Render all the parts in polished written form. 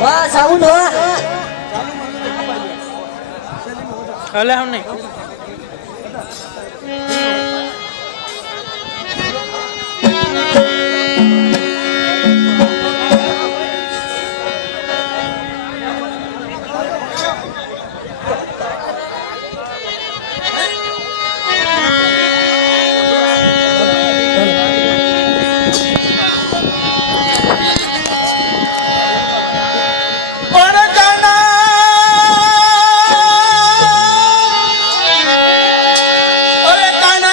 वाह साउंड हो अले हम नहीं કાના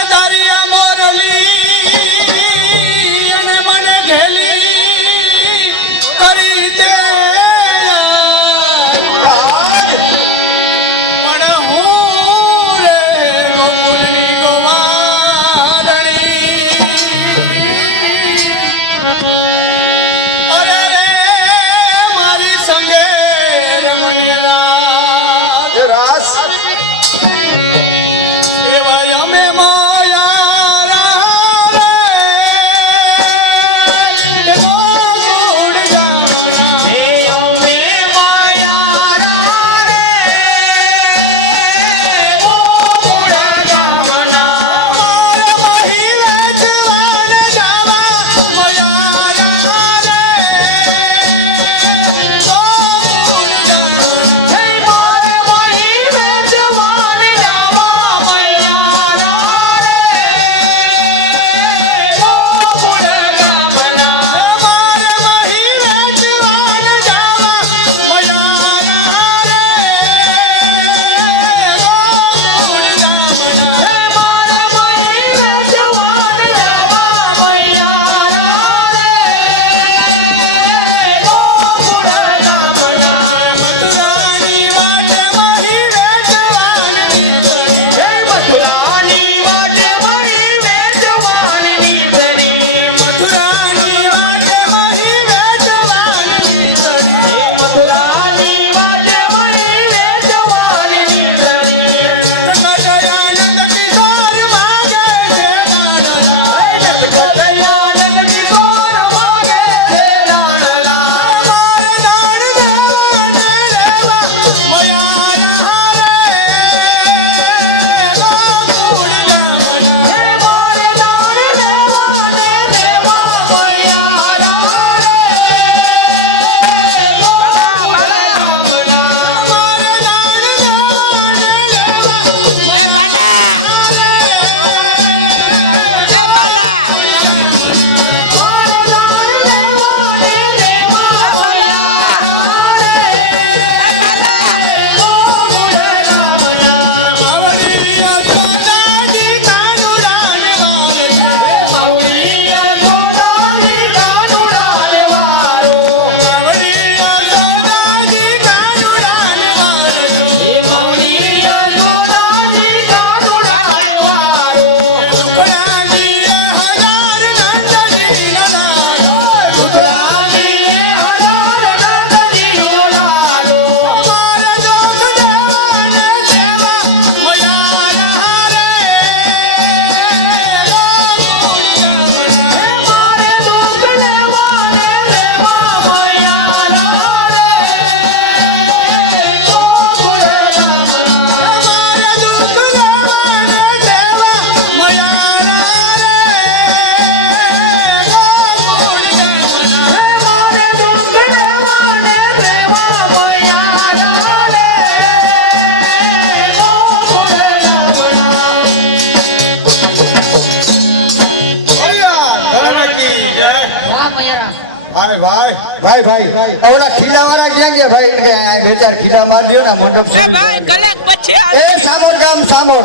ભાઈ ભાઈ ઓલા ખીલા વાળા ક્યાં ગયા ભાઈ કે આ બે ચાર ખીલા માર દયો ને મંડપ છે ભાઈ કલાક પછી એ સામોર ગામ સામોર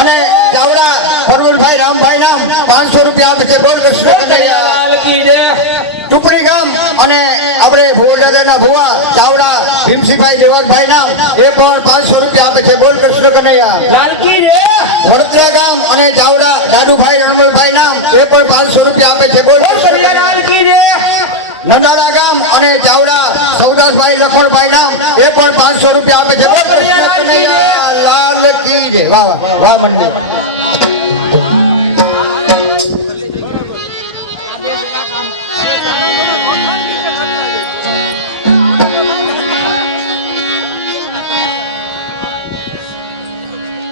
અને ચાવડા ફરવુરભાઈ રામભાઈ નામ 500 રૂપિયા આપે છે બોલ કૃષ્ણ કનૈયા ટુકડી ગામ અને આપણે ભોળદાદાના ભુવા ચાવડા ભીમસિંહભાઈ દેવાભાઈ નામ એ પણ 500 રૂપિયા આપે છે બોલ કૃષ્ણ કનૈયા લાલકી રે વડોદરા ગામ અને ચાવડા દાદુભાઈ રણમલભાઈ નામ એ પણ 500 રૂપિયા આપે છે બોલ કૃષ્ણ કનૈયા લાલકી રે નડાળા ગામ અને ચાવડા સૌદાસભાઈ લખણભાઈ નામ એ પણ 500 રૂપિયા આપે છે બોલ કૃષ્ણ કનૈયા લાલ કી જય વાહ વાહ વાહ મંડળ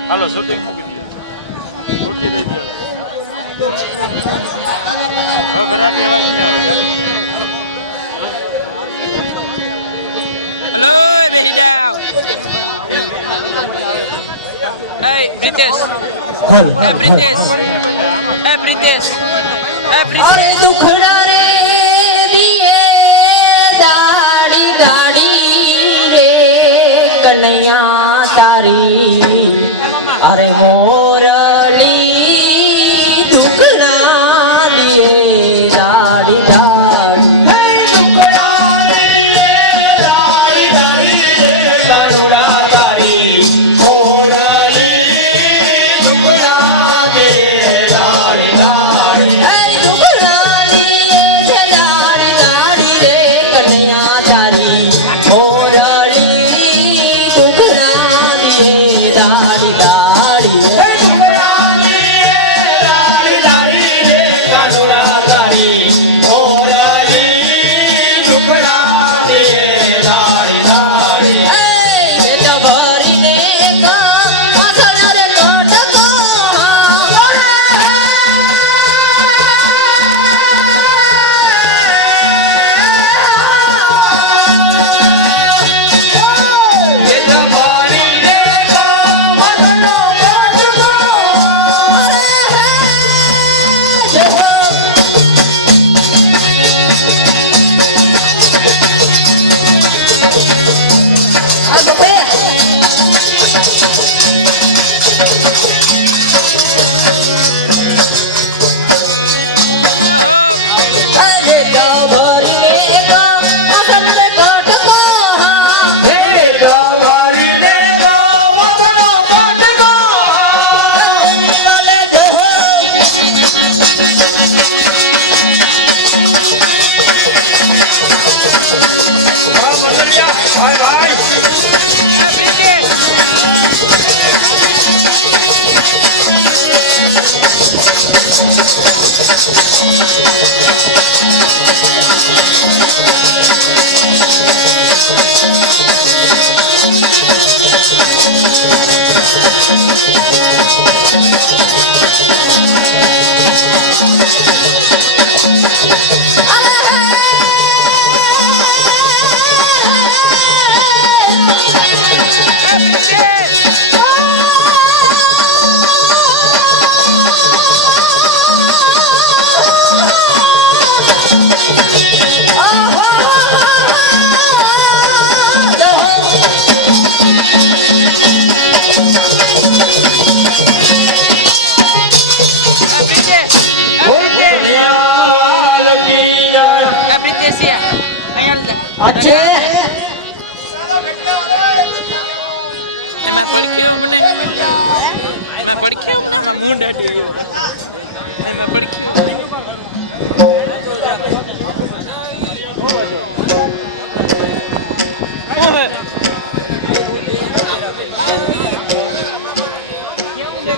હાલો શૂટિંગ મૂકી Hey, Pritesh. Hey, Pritesh. Hey, Pritesh. Hey, Pritesh. અરે દુખડા રે દિયે દાડી દાડી રે કનૈયા તારી અરે મોરલી દુખડા દિયે દાડી દાડી દુખડા રે દાડી દાડી રે કનૈયા તારી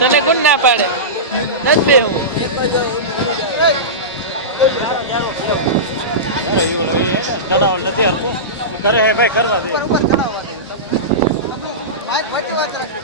તને કોણ ના પાડે નથી બેહું કરે હે ભાઈ કરવા દે ઉપર ચડાવવા દે પાંચ વચ્ચે વાત રાખ